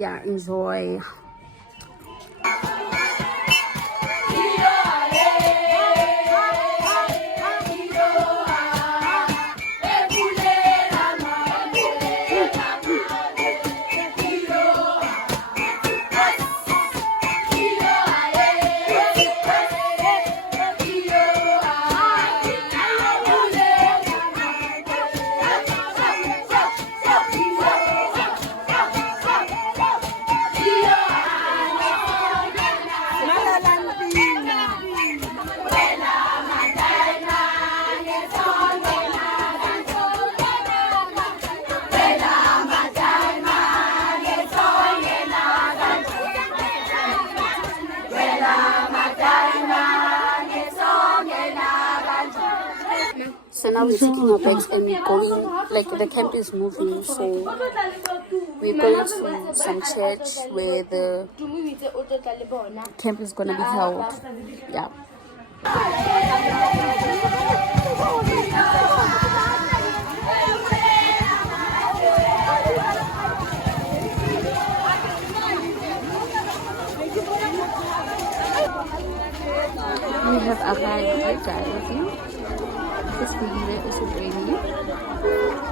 Yeah, enjoy. So now we're taking our bags and we're going, like the camp is moving, so we're going to some church where the camp is gonna be held. Yeah. We have arrived, guys. It's really, it's raining.